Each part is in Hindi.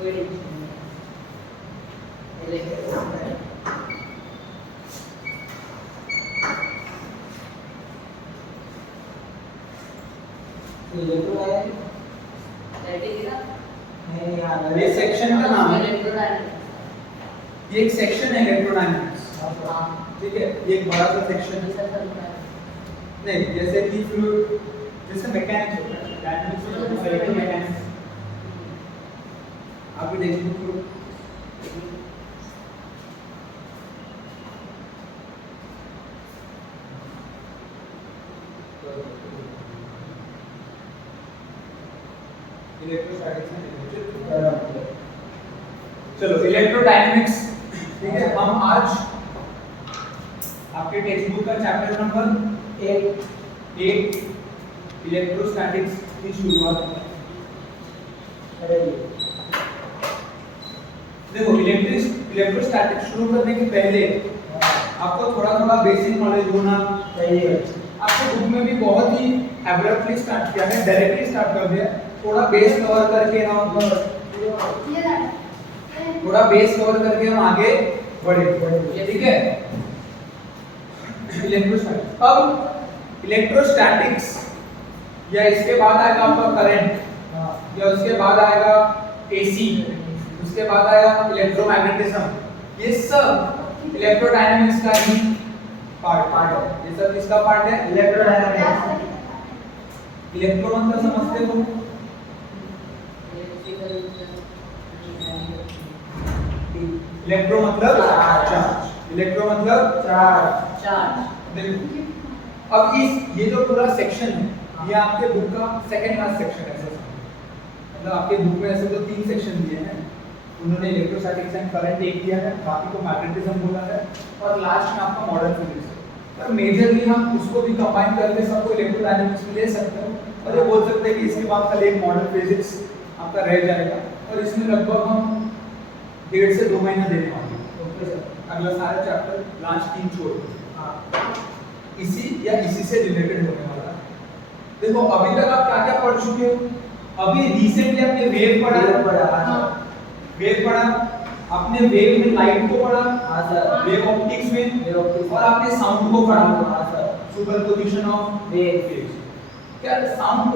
कोई टेंशन नहीं है। ये सेक्शन का नाम है, इलेक्ट्रोडायनेमिक्स। ये एक सेक्शन है इलेक्ट्रोडायनेमिक्स, ठीक है। ये एक बड़ा सा सेक्शन है, नहीं जैसे कि फ्लूइड, जैसे मैकेनिक्स होता है, डायनामिक्स, इलेक्ट्रोमैकेनिक्स, आप भी देख लो। चलो इलेक्ट्रोडायनेमिक्स, ठीक है। हम आज आपके टेक्स्ट बुक का चैप्टर नंबर 8 इलेक्ट्रोस्टैटिक्स की शुरुआत करेंगे। देखो इलेक्ट्रोस्टैटिक्स शुरू करने के पहले आपको थोड़ा बेसिक नॉलेज होना चाहिए। आपके बुक में भी बहुत ही एब्रप्टली स्टार्ट किया है, डायरेक्टली स्टार्ट कर दिया। थोड़ा बेस कवर करके हम आगे बढ़े, ठीक है। इलेक्ट्रोस्टैटिक्स, अब इलेक्ट्रोस्टैटिक्स या इसके बाद आएगा आपका करंट, या उसके बाद आएगा एसी, उसके बाद आएगा इलेक्ट्रोमैग्नेटिज्म। ये सब इलेक्ट्रोडायनेमिक्स का ही पार्ट है। ये सब इसका पार्ट है, इलेक्ट्रोडायनेमिक्स। इलेक्ट्रो मतलब समझते हो? इलेक्ट्रो मतलब चार्ज, इलेक्ट्रो मतलब चार्ज। देखो अब ये जो पूरा सेक्शन है, ये आपके बुक का सेकंड लास्ट सेक्शन है। मतलब आपके बुक में ऐसे तो 3 सेक्शन दिए हैं, उन्होंने इलेक्ट्रोस्टैटिक्स एंड करंट एक दिया है, बाकी को मैग्नेटिज्म बोला है, और लास्ट में आपका मॉडर्न फिजिक्स है। पर मेजरली हम उसको भी कंबाइन करके सबको इलेक्ट्रोडायनेमिक्स में ले सकते हो, और ये बोल सकते हैं कि इसके बाद कल एक मॉडर्न फिजिक्स आपका रह जाएगा, और इसमें लगभग हम 1.5 से 2 महीना देने वाले हैं। अगला सारा चैप्टर लास्ट 3 छोड़ इसी या इसी से रिलेटेड होने वाला है। देखो अभी तक आप क्या क्या पढ़ चुके हो? अभी रिसेंटली आपने वेव पढ़ा, वेव पढ़ा, आपने वेव में लाइट को पढ़ा, हां सर, वेव ऑप्टिक्स में, और आपने साउंड को पढ़ा, हां सर, सुपरपोजिशन ऑफ वेव्स। क्या साउंड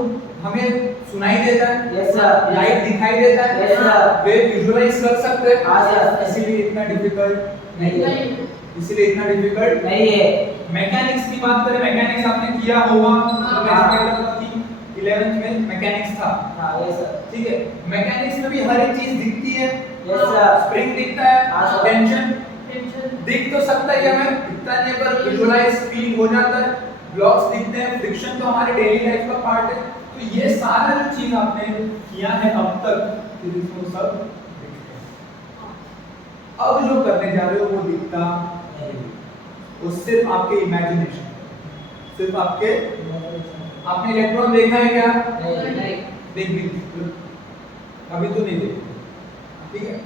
हमें सुनाई देता है? Yes sir. लाइट दिखाई देता है? Yes sir. वेव विजुअलाइज कर सकते हैं? हां सर। इसीलिए इतना डिफिकल्ट नहीं है, इसीलिए इतना डिफिकल्ट नहीं है। मैकेनिक्स की बात करें, मैकेनिक्स आपने किया होगा, तो मैं 11th में मैकेनिक्स था। हां यस सर, ठीक है। मैकेनिक्स में भी हर एक चीज दिखती है। Yes sir. स्प्रिंग दिखता है, हां सर। टेंशन दिख तो सकता है हमें, दिखता नहीं पर विजुअलाइज फील हो जाता है। ब्लॉक्स दिखते हैं, फ्रिक्शन तो हमारे डेली लाइफ का पार्ट है। तो ये सारा जो चीज आपने किया है अब तक, फिजिक्स में सब दिखते हैं। अब जो करने जा रहे हो वो दिखता नहीं, वो सिर्फ आपके इमेजिनेशन, सिर्फ आपके। आपने इलेक्ट्रॉन देखा है क्या? नहीं। देख भी अभी तो नहीं देखा, ठीक है।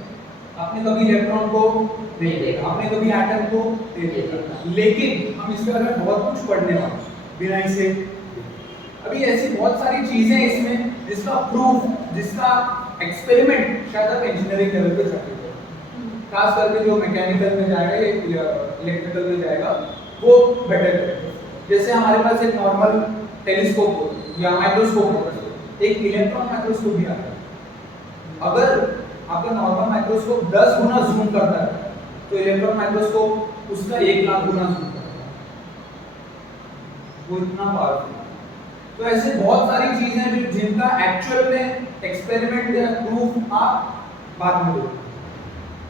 आपने कभी इलेक्ट्रॉन को नहीं देखा, आपने कभी एटम को नहीं देखा, लेकिन हम इसके बारे में बहुत कुछ पढ़ने वाले बिना इसे। अभी ऐसी बहुत सारी चीजें इसमें जिसका प्रूफ, जिसका एक्सपेरिमेंट शायद आप इंजीनियरिंग लेवल पे जाके करो, खास करके जो मैकेनिकल में जाएगा या इलेक्ट्रिकल में जाएगा वो बेटर करेगा। जैसे हमारे पास एक नॉर्मल टेलीस्कोप हो या माइक्रोस्कोप हो, एक इलेक्ट्रॉन माइक्रोस्कोप भी आता है। अगर आपका नॉर्मल माइक्रोस्कोप 10 गुना जूम करता है, तो इलेक्ट्रॉन माइक्रोस्कोप उसका 1 लाख गुना जूम करता है, वो इतना पावरफुल है। तो ऐसे बहुत सारी चीजें हैं जो जिनका एक्चुअल में एक्सपेरिमेंट या प्रूफ आप बाद में दोगे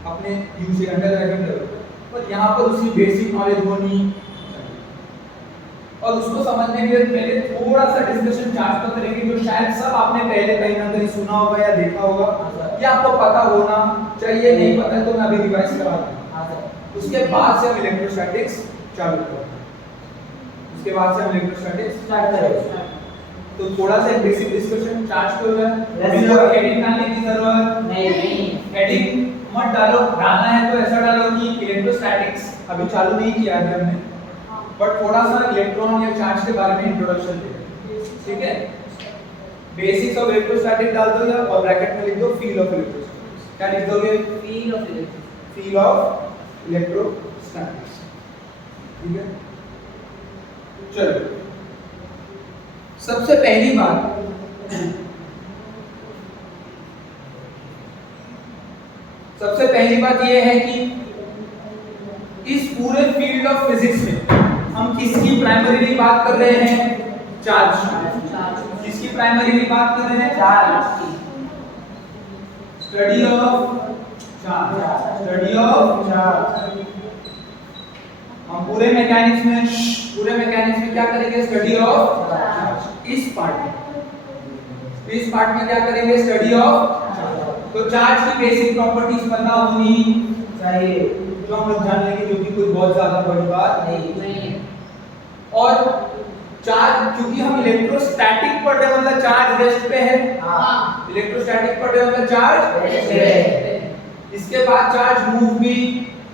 अपने यूजी अंडरग्रेजुएट लेवल पर, पर यहाँ पर उसकी बेसिक नॉलेज होनी चाहिए। और उसको समझने के लिए पहले थोड़ा सा डिस्कशन चार्ट पर करेंगे, जो शायद सब आपने पहले कहीं ना कहीं सुना होगा या देखा होगा, या आपको पता होना चाहिए। नहीं पता है तो मैं अभी रिवाइज करा दूंगा। उसके बाद से हम इलेक्ट्रोस्टैटिक्स चालू करेंगे, उसके बाद से हम इलेक्ट्रोस्टैटिक्स स्टार्ट करेंगे। तो थोड़ा सा बेसिक डिस्कशन चार्ज कर रहा है, हेडिंग डालने की जरूरत नहीं। हेडिंग मत डालो, डालना है तो ऐसा डालो कि इलेक्ट्रोस्टैटिक्स अभी चालू नहीं किया है हमने, बट थोड़ा सा इलेक्ट्रॉन या चार्ज के बारे में इंट्रोडक्शन दे, ठीक है। बेसिक्स ऑफ इलेक्ट्रोस्टैटिक डाल दो या और ब्रैकेट में लिख दो फील्ड ऑफ इलेक्ट्रोस्टैटिक्स। क्या लिख दोगे? Field of electricity. Field of electrostatics. ठीक है, चलो सबसे पहली बात यह है कि इस पूरे फील्ड ऑफ फिजिक्स में हम किसकी प्राइमरीली बात कर रहे हैं? चार्ज। किसकी प्राइमरीली बात कर रहे हैं? चार्ज की। Study of charge. Study of charge. हम पूरे मैकेनिक्स में क्या करेंगे? Study of charge. इस पार्ट में क्या करेंगे? Study of charge. तो चार्ज की बेसिक प्रॉपर्टीज पता होनी चाहिए, जो हम लोग जान लेंगे, जो कि कोई बहुत ज्यादा बड़ी बात नहीं है। और चार्ज, क्योंकि हम इलेक्ट्रोस्टैटिक पढ़ रहे हैं, मतलब चार्ज रेस्ट पे है। इलेक्ट्रोस्टैटिक पढ़ रहे हैं, मतलब चार्ज रेस्ट पे है। इसके बाद चार्ज मूव भी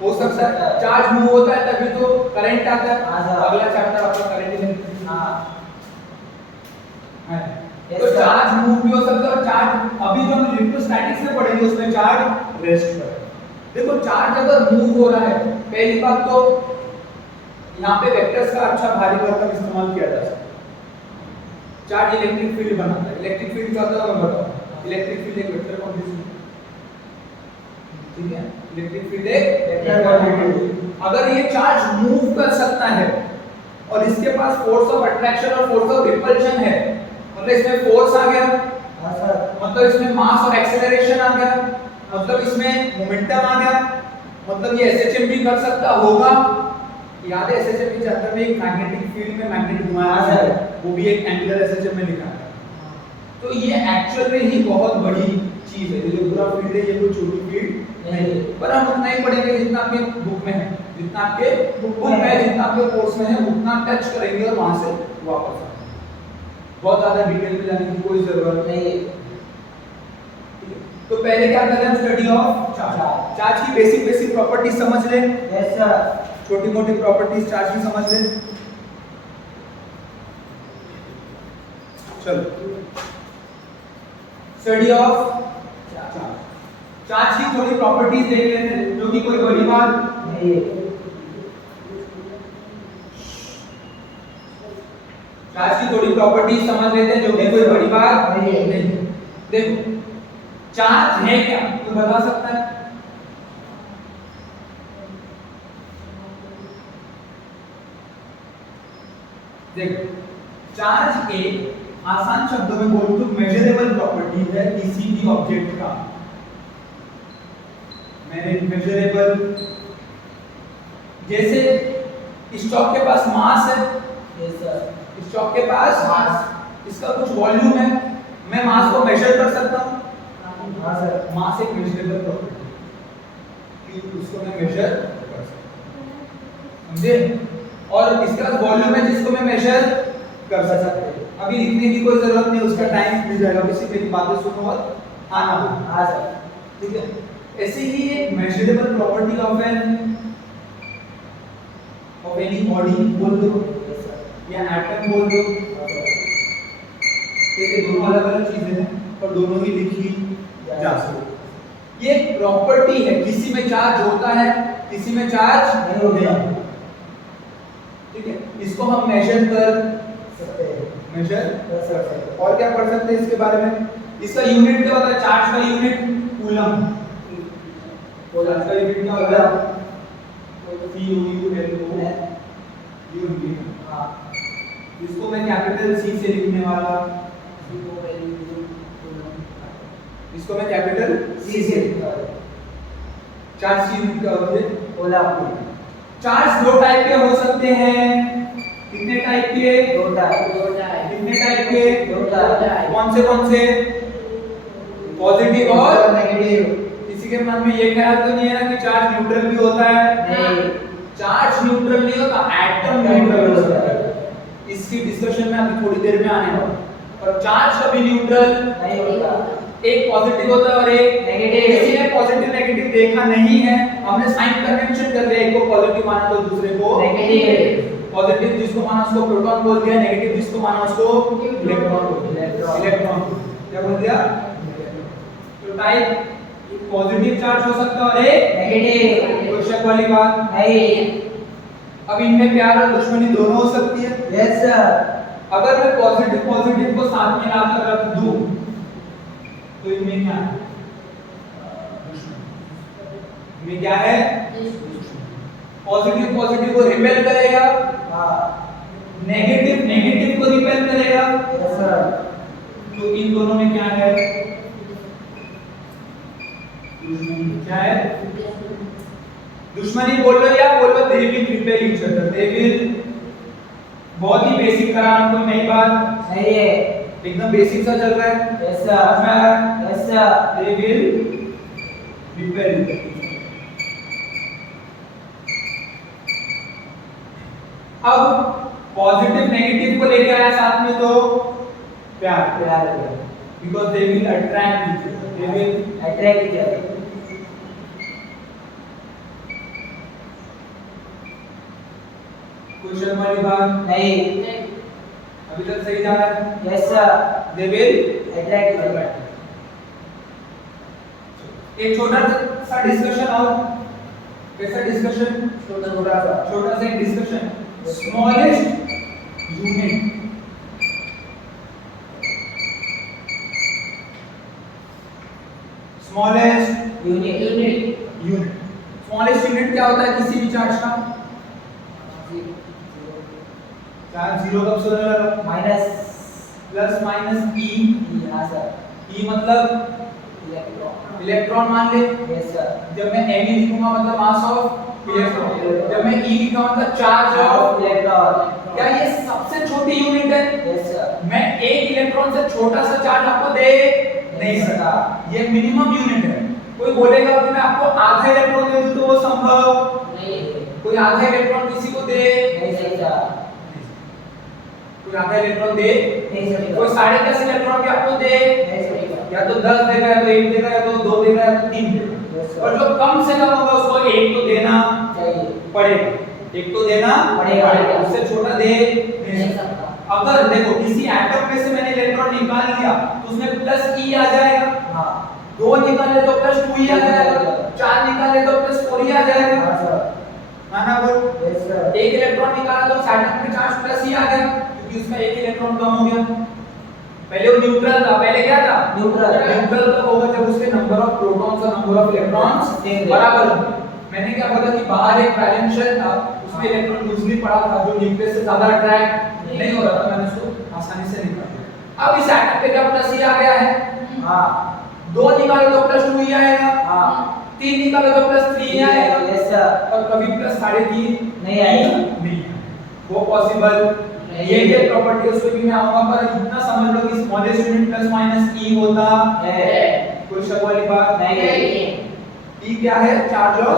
हो सकता है। चार्ज मूव होता है तभी तो करंट आता है। अगला चैप्टर आपका करंट इलेक्ट्रिसिटी। तो चार्ज मूव भी हो सकता है, और चार्ज अभी जो हम इलेक्ट्रोस्टैटिक्स में पढ़ेंगे उसमें चार्ज रेस्ट पर है। देखो चार्ज अगर मूव हो रहा है, पहली बात तो यहाँ पे वेक्टर्स का अच्छा भारी भरकम इस्तेमाल किया जा सकता है। चार्ज इलेक्ट्रिक फील्ड बनाता है। इलेक्ट्रिक फील्ड क्या होता है मैं बताऊं। इलेक्ट्रिक फील्ड एक वेक्टर क्वांटिटी, ठीक है। इलेक्ट्रिक फील्ड एक वेक्टर क्वांटिटी। अगर ये चार्ज मूव कर सकता है और इसके पास फोर्स ऑफ अट्रैक्शन और फोर्स ऑफ रिपल्शन है, मतलब इसमें फोर्स आ गया, मतलब इसमें मास और एक्सेलरेशन आ गया, मतलब इसमें मोमेंटम आ गया, मतलब ये एसएचएम भी कर सकता होगा। याद है एसएचएम के चैप्टर में एक मैग्नेटिक फील्ड में मैग्नेट घुमाया है, वो भी एक एंगुलर एसएचएम में लिखा है। तो ये एक्चुअल में ही बहुत बड़ी चीज है। ये जो पूरा फील्ड है ये कोई छोटी फील्ड नहीं है, पर हम उतना ही पढ़ेंगे जितना आपके बुक में है, जितना आपके बुक में है, जितना आपके कोर्स में है, उतना टच करेंगे और वहां से वापस आएंगे। बहुत ज्यादा डिटेल में जाने की कोई जरूरत नहीं है। तो पहले क्या कर रहे हैं? Study of charge. चार्ज की बेसिक प्रॉपर्टीज समझ ले। Yes sir. छोटी मोटी प्रॉपर्टीज चार्ज की समझ ले। चलो स्टडी ऑफ चार्ज। चार्ज की थोड़ी प्रॉपर्टीज देख लेते हैं, जो कि कोई बड़ी बात नहीं है। चार्ज की थोड़ी प्रॉपर्टीज समझ लेते हैं, जो कि कोई बड़ी बात नहीं है। देखो चार्ज है क्या, कोई बता सकता है? देखो चार्ज एक आसान शब्दों में बोलूं तो मेजरेबल प्रॉपर्टी है किसी भी ऑब्जेक्ट का। मेजरेबल, जैसे स्टॉक के पास मास है। Yes sir. स्टॉक के पास मास, इसका कुछ वॉल्यूम है, मैं मास को मेजर कर सकता हूं। हाँ सर। मास एक मेजरेबल प्रॉपर्टी, उसको मैं मेजर कर सकता हूं, समझे? और इसका वॉल्यूम है जिसको मैं मेजर कर सकता हूं। अभी लिखने की कोई जरूरत नहीं, उसका टाइम मिल जाएगा, बस मेरी बातें सुनो और आना हो। हाँ सर, ठीक है। ऐसे ही एक measurable property of any body बोल दो या एटम बोल दो, ये दोनों अलग अलग चीजें हैं और दोनों ही लिखी जा सकती। ये प्रॉपर्टी है, किसी में चार्ज होता है, किसी में चार्ज नहीं होता, ठीक है। इसको हम मेजर कर सकते हैं, मेजर कर सकते हैं। और क्या पढ़ सकते हैं इसके बारे में? इसका यूनिट क्या होता है? चार्ज का यूनिट कूलम। चार्ज का यूनिट क्या होता है? COULOM। हां, इसको मैं कैपिटल C से लिखने वाला, इसको मैं कैपिटल C से लिखता हूं। चार्ज की यूनिट क्या होती है? कूलम। चार्ज दो टाइप के हो सकते हैं। कितने टाइप के? दो टाइप। कितने टाइप के? दो टाइप। कौन से? पॉजिटिव और नेगेटिव। किसी के मन में ये ख्याल तो नहीं है ना कि चार्ज न्यूट्रल भी होता है? नहीं, चार्ज न्यूट्रल नहीं होता, एटम न्यूट्रल होता है। इसकी डिस्कशन में अभी थोड़ी देर में आने वाला है। और चार्ज कभी न्यूट्रल नहीं होता, एक पॉजिटिव होता है और एक नेगेटिव। किसी ने पॉजिटिव नेगेटिव देखा नहीं है, हमने साइन कन्वेंशन कर लिया, एक को पॉजिटिव माना तो दूसरे को नेगेटिव। पॉजिटिव जिसको माना उसको प्रोटॉन बोल दिया, नेगेटिव जिसको माना उसको इलेक्ट्रॉन बोल दिया। क्या बोल दिया? तो टाइप पॉजिटिव चार्ज हो सकता है और एक नेगेटिव। कोई शक वाली बात नहीं। अब इनमें प्यार और दुश्मनी दोनों हो सकती है। Yes sir. अगर मैं पॉजिटिव पॉजिटिव को साथ में लाकर रख दूं तो इनमें क्या है? दुश्मनी। इनमें क्या है? पॉजिटिव पॉजिटिव को रिपेल करेगा, हाँ। नेगेटिव नेगेटिव को रिपेल करेगा। Yes sir. तो इन दोनों में क्या है? दुश्मनी। क्या है? दुश्मनी बोल लो या बोल लो, they will repel each other. They will, बहुत ही बेसिक कराना, कोई नई बात नहीं है। एकदम बेसिक सा चल रहा है। यस समझ में आ रहा सर। है? Yes sir. They will repel. अब पॉजिटिव नेगेटिव को लेके आया साथ में तो प्यार। प्यार। Because they will attract each other. They will attract each other. Question वाली बात नहीं। अभी तक सही जा रहा है। Yes sir. They will attract each other. एक छोटा सा डिस्कशन और कैसा डिस्कशन? छोटा सा। छोटा सा एक discussion. Smallest unit. Smallest unit. Unit. Smallest unit क्या होता है किसी भी चार्ज का? चार्ज जीरो कब से होने लगा? माइनस प्लस माइनस ई। हाँ सर। ई मतलब इलेक्ट्रॉन। इलेक्ट्रॉन मान ले। Yes sir. जब मैं Me लिखूंगा मतलब मास ऑफ इलेक्ट्रॉन। जब मैं E लिखा मतलब चार्ज ऑफ इलेक्ट्रॉन। क्या ये सबसे छोटी यूनिट है? Yes sir. मैं एक इलेक्ट्रॉन से छोटा सा चार्ज आपको दे नहीं सकता। ये मिनिमम यूनिट है। कोई बोलेगा कि मैं आपको आधा इलेक्ट्रॉन दे दूं तो वो संभव नहीं। कोई आधा इलेक्ट्रॉन किसी को दे नहीं सकता। कोई आधा इलेक्ट्रॉन दे नहीं सकता। कोई 10.5 इलेक्ट्रॉन भी आपको दे नहीं सकता। या तो 10 देगा या तो 1 देगा या तो 2 देगा या तो 3 देगा। Yes sir. और जो कम से कम होगा उसको एक तो देना चाहिए। पड़ेगा। एक तो देना पड़ेगा। उससे छोटा दे नहीं सकता। अगर देखो किसी एटम में से मैंने इलेक्ट्रॉन निकाल लिया तो उसमें प्लस ई आ जाएगा। हाँ। 2 निकाले तो प्लस 2 ही आ जाएगा। 4 निकाले तो प्लस 4 ही आ जाएगा। हाँ सर। ना ना बोल। Yes sir. एक इलेक्ट्रॉन निकाला तो उस एटम में चार्ज प्लस ही आ गया क्योंकि उसका एक इलेक्ट्रॉन कम हो गया। पहले वो न्यूट्रल था। पहले क्या था? न्यूट्रल। न्यूट्रल तब होगा जब उसके नंबर ऑफ प्रोटॉन्स और नंबर ऑफ इलेक्ट्रॉन्स बराबर होंगे। मैंने क्या बोला कि बाहर एक वैलेंस शेल था, उसमें इलेक्ट्रॉन यूजली पड़ा था जो न्यूक्लियस से ज्यादा अट्रैक्ट नहीं हो रहा था। मैंने उसको आसानी से निकाल दिया। अब इस एटम पे क्या प्लस ही आ गया है? हाँ। 2 निकालो तो प्लस 2 ही आएगा। हाँ। 3 निकालो तो प्लस 3 ही आएगा। Yes sir. और कभी प्लस 3.5 नहीं आएगा। नहीं। वो पॉसिबल ये प्रॉपर्टी उसको भी मैं आऊंगा, पर इतना समझ लो कि स्मॉलेस्ट यूनिट प्लस माइनस ई होता है। कोई शक वाली बात नहीं। ई क्या है? Charge of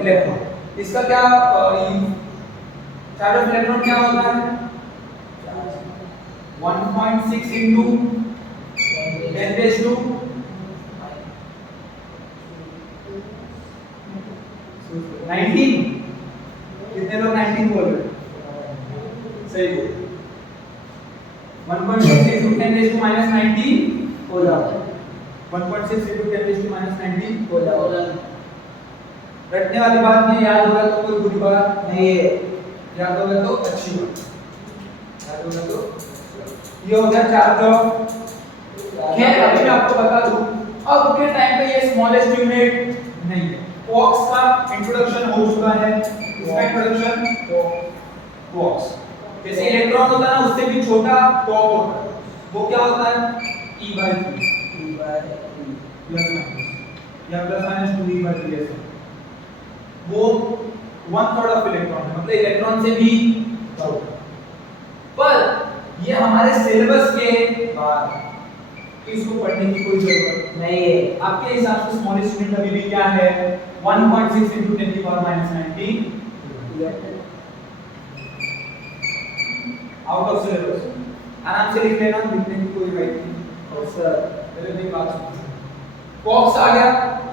electron. इसका क्या चार्ज ऑफ इलेक्ट्रॉन क्या होता है? 1.6 into 10 raised to 19। कितने लोग 19 बोल रहे? सही बोल। 1.6 into 10 raised to minus 19 हो जाओ। 1.6 into 10 raised to minus 19 हो जाओ। रटने वाली बात नहीं, याद होगा तो कोई बुरी बात नहीं है। याद होगा तो अच्छी बात। याद होगा तो ये हो गया चार्ज ऑफ। खैर अभी मैं आपको बता दूं अब के टाइम पे ये स्मॉलेस्ट यूनिट नहीं है। क्वार्क्स का इंट्रोडक्शन हो चुका है। इसका इंट्रोडक्शन क्वार्क्स। जैसे इलेक्ट्रॉन होता है ना उससे भी छोटा क्वार्क होता है। वो क्या होता है? E/3 प्लस माइनस या प्लस माइनस 2E/3 ऐसे। वो 1/3 ऑफ इलेक्ट्रॉन है, मतलब इलेक्ट्रॉन से भी छोटा। पर ये हमारे सिलेबस के बाहर, इसको पढ़ने की कोई जरूरत नहीं है। आपके हिसाब से स्मॉलेस्ट यूनिट अभी भी क्या है? 1.6 into 10 to the power minus 19 out of syllabus. आराम से लिख लेना, लिखने की कोई राइट नहीं। और सर पहले मेरी बात सुनो। क्वार्क्स आ गया,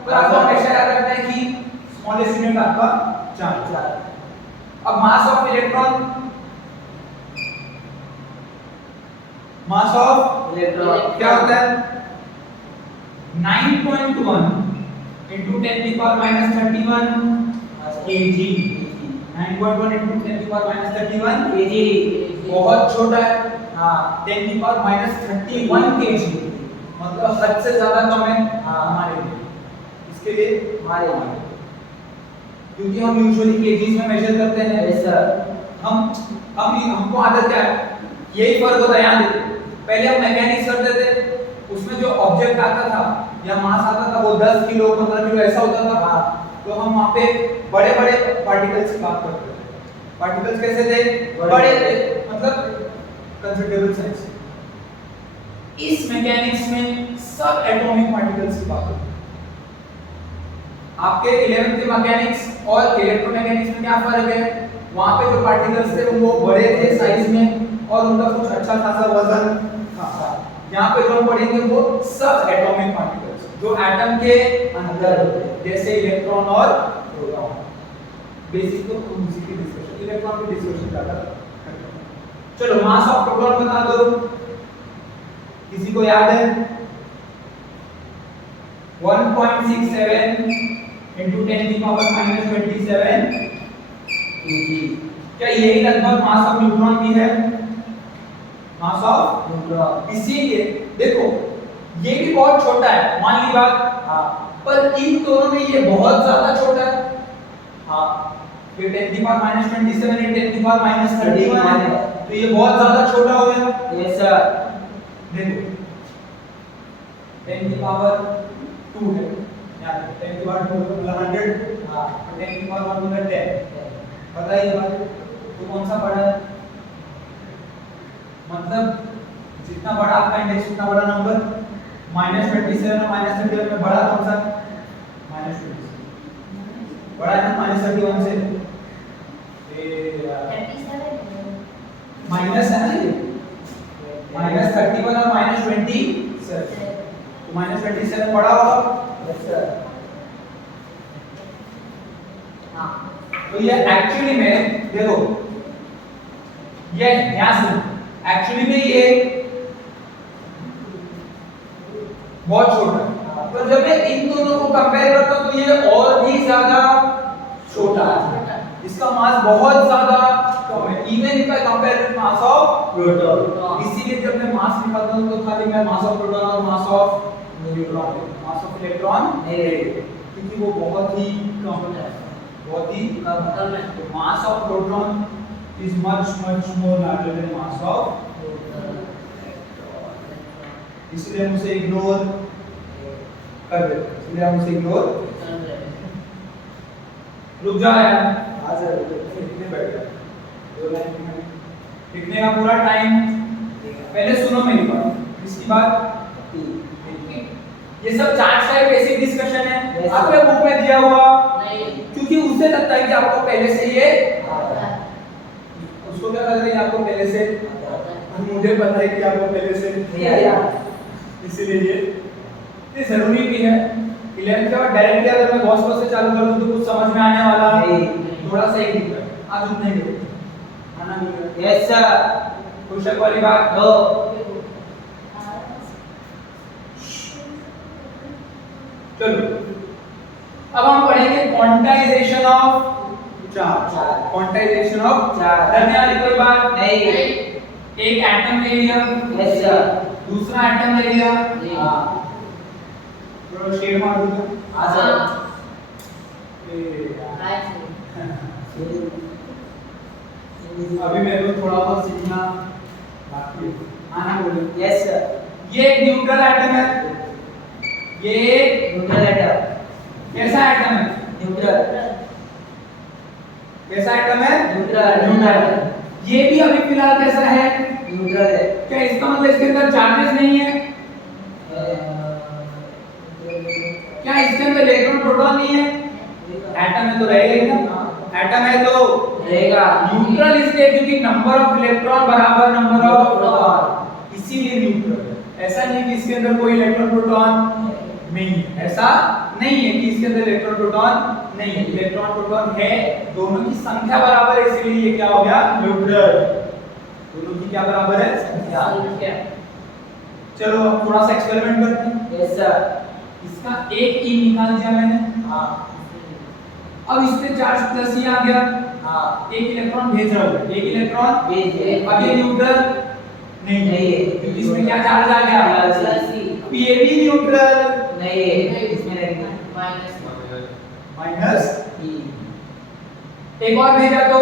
पर आपको हमेशा याद रखना है कि स्मॉलेस्ट यूनिट आपका चार्ज। अब mass of electron, mass of electron क्या होता है? 9.1 into 10 की पावर minus 31 kg। 9.1 into 10 की पावर minus 31 kg बहुत छोटा है। हाँ 10 की पावर minus 31 kg मतलब हद से ज्यादा कम है हमारे लिए। इसके लिए हमारे क्योंकि हम यूजुअली केजीज में मेजर करते हैं। यस सर हमको आदत क्या है, यही फर्क होता है। याद है पहले हम मैकेनिक्स करते थे, उसमें जो ऑब्जेक्ट आता था या मास आता था वो 10 किलो 15 किलो ऐसा होता था। हाँ तो हम वहाँ पे बड़े बड़े पार्टिकल्स की बात करते थे। पार्टिकल्स कैसे थे? बड़े थे, मतलब कंसिडरेबल साइज। इस मैकेनिक्स में सब एटॉमिक पार्टिकल्स की बात होती है। आपके 11th के मैकेनिक्स और इलेक्ट्रोमैकेनिक्स में क्या फर्क है? वहाँ पे जो पार्टिकल्स थे वो बड़े थे साइज में और उनका कुछ अच्छा खासा वजन था। यहाँ पे जो हम पढ़ेंगे वो सब एटॉमिक पार्टिकल्स जो एटम के अंदर होते हैं, जैसे इलेक्ट्रॉन और प्रोटॉन। बेसिक तो उसी की डिस्कशन, इलेक्ट्रॉन की डिस्कशन ज्यादा करते हैं। चलो मास ऑफ प्रोटॉन बता दो, किसी को याद है? 1.67 into 10 की पावर minus 27 kg। क्या यही लगभग मास ऑफ न्यूट्रॉन भी है? Mass of neutron. इसीलिए देखो ये भी बहुत छोटा है, मान ली बात। हाँ पर इन दोनों में ये बहुत ज्यादा छोटा है। हाँ ये 10 की पावर minus 27 है, 10 की पावर minus 31 है, तो ये बहुत ज्यादा छोटा हो गया। यस सर देखो 10 की पावर 2 है, यार 10 की पावर 2 मतलब 100। हाँ 10 की पावर 1 मतलब 10। बताइए बात तो कौन सा बड़ा है? मतलब जितना बड़ा आपका इंडेक्स उतना बड़ा नंबर। -27 और -31 में बड़ा कौन सा? -27 बड़ा है ना -31 से। माइनस है ना ये, -31 और -27 तो -27 बड़ा होगा। यस सर हाँ तो ये एक्चुअली में देखो ये ध्यान से एक्चुअली में ये बहुत छोटा है, पर जब मैं इन दोनों को कंपेयर करता हूं तो ये और भी ज्यादा छोटा है। इसका मास बहुत ज्यादा कम है, even if I compare with mass of proton. इसीलिए जब मैं मास निकालता हूं तो खाली मैं मास ऑफ प्रोटॉन और mass of neutron, mass of electron नहीं, क्योंकि वो बहुत ही कम है, बहुत ही कम है। तो mass of proton is much more larger than mass of electron। इसलिए हम उसे इग्नोर कर देते हैं, इसलिए हम उसे इग्नोर कर देते हैं। रुक जाओ यार, आ जाओ लिखने बैठ जाओ। 2 लाइन में लिखने का पूरा टाइम, पहले सुनो मेरी बात, इसकी बात ये सब चार्ज का बेसिक डिस्कशन है। आपके बुक में दिया हुआ नहीं, क्योंकि उसे लगता है कि आपको पहले से ये उसको क्या लग रहा है आपको पहले से, मुझे पता है कि आपको पहले से नहीं आया, इसीलिए ये जरूरी भी है। 11th के बाद डायरेक्टली अगर मैं गॉस से चालू कर दूं तो कुछ समझ में आने वाला नहीं, थोड़ा सा ही दिख रहा है। आज उतना ही देखो आना नहीं। यस सर क्वेश्चन वाली बात दो। चलो अब हम पढ़ेंगे quantization of charge. Quantization of charge करने वाली कोई बात नहीं। एक एटम ले लिया, यस सर, दूसरा एटम ले लिया, हां थोड़ा शेड मार दो आ जाओ। अभी मेरे को थोड़ा बहुत सीखना बाकी है, आना बोलो। यस सर ये एक न्यूट्रल एटम है, ये एक न्यूट्रल एटम। कैसा एटम है? न्यूट्रल। कैसा एटम है? न्यूट्रल। ये भी अभी फिलहाल कैसा है? न्यूट्रल है। क्या इसका मतलब इसके अंदर चार्जेस नहीं है? क्या इसके अंदर इलेक्ट्रॉन प्रोटॉन नहीं है? एटम है तो रहेगा ना, एटम है तो रहेगा। न्यूट्रल इसलिए क्योंकि नंबर ऑफ इलेक्ट्रॉन बराबर नंबर ऑफ प्रोटॉन, इसीलिए न्यूट्रल है। ऐसा नहीं कि इसके अंदर कोई इलेक्ट्रॉन प्रोटॉन नहीं है, ऐसा नहीं है कि इसके अंदर इलेक्ट्रॉन प्रोटॉन नहीं है, इलेक्ट्रॉन प्रोटॉन है, दोनों की संख्या बराबर है, इसलिए ये क्या हो गया? न्यूट्रल। दोनों की क्या बराबर है? संख्या। चलो अब थोड़ा सा एक्सपेरिमेंट करते हैं। यस सर इसका एक ई निकाल दिया मैंने। हाँ अब इस पे चार्ज प्लस ही आ गया। हाँ एक इलेक्ट्रॉन भेज रहा हूँ, एक इलेक्ट्रॉन भेज दे। अब ये न्यूट्रल नहीं नहीं है, क्योंकि इसमें क्या चार्ज आ गया प्लस ही। अब ये भी न्यूट्रल नहीं है, इसमें नहीं। माइनस ई एक और भेजा तो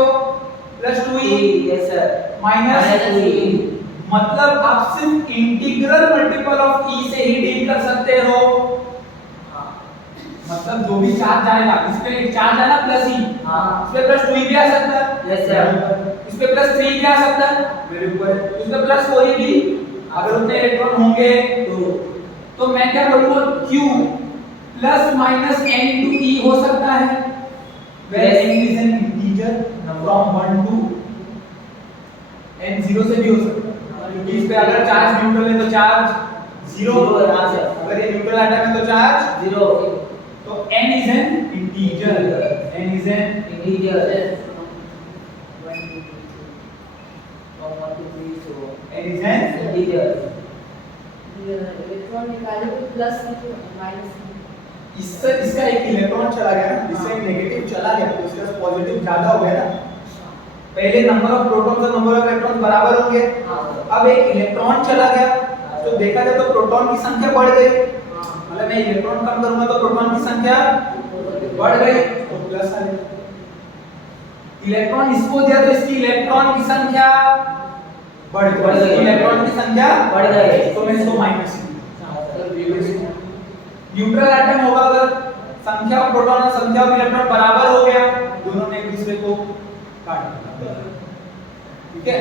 plus 2e yes sir minus 2e। मतलब आप सिर्फ इंटीग्रल मल्टीपल ऑफ e से ही डील कर सकते हो। मतलब जो भी चार्ज आएगा इस पे एक चार्ज आना प्लस ही, हाँ इस पे प्लस 2e भी आ सकता है यस सर इस पे प्लस 3 भी आ सकता है मेरे ऊपर, इस पे प्लस 4 भी अगर उतने इलेक्ट्रॉन होंगे तो मैं क्या बोलूंगा q plus minus n into e हो सकता है where n is an integer from 1 to n 0 से भी हो सकता है क्योंकि इस पे अगर चार्ज न्यूट्रल है तो चार्ज 0 यहाँ से अगर ये न्यूट्रल एटम है तो चार्ज 0 तो n is an integer n is an integer n is an integer electron निकाले तो प्लस माइनस इससे इसका एक इलेक्ट्रॉन चला गया ना, इससे एक नेगेटिव चला गया तो इसका पॉजिटिव ज्यादा हो गया ना। पहले नंबर ऑफ प्रोटॉन्स और नंबर ऑफ इलेक्ट्रॉन्स बराबर होंगे, अब एक इलेक्ट्रॉन चला गया तो देखा जाए तो प्रोटॉन की संख्या बढ़ गई, मतलब मैं इलेक्ट्रॉन कम करूंगा तो प्रोटॉन की संख्या बढ़ गई तो प्लस आ गया। इलेक्ट्रॉन इसको दिया तो इसकी इलेक्ट्रॉन की संख्या बढ़ गई, इलेक्ट्रॉन की संख्या बढ़ गई तो मैं इसको माइनस न्यूट्रल एटम होगा अगर संख्या ऑफ प्रोटॉन और संख्या ऑफ इलेक्ट्रॉन बराबर हो गया दोनों ने एक दूसरे को काट दिया, ठीक है।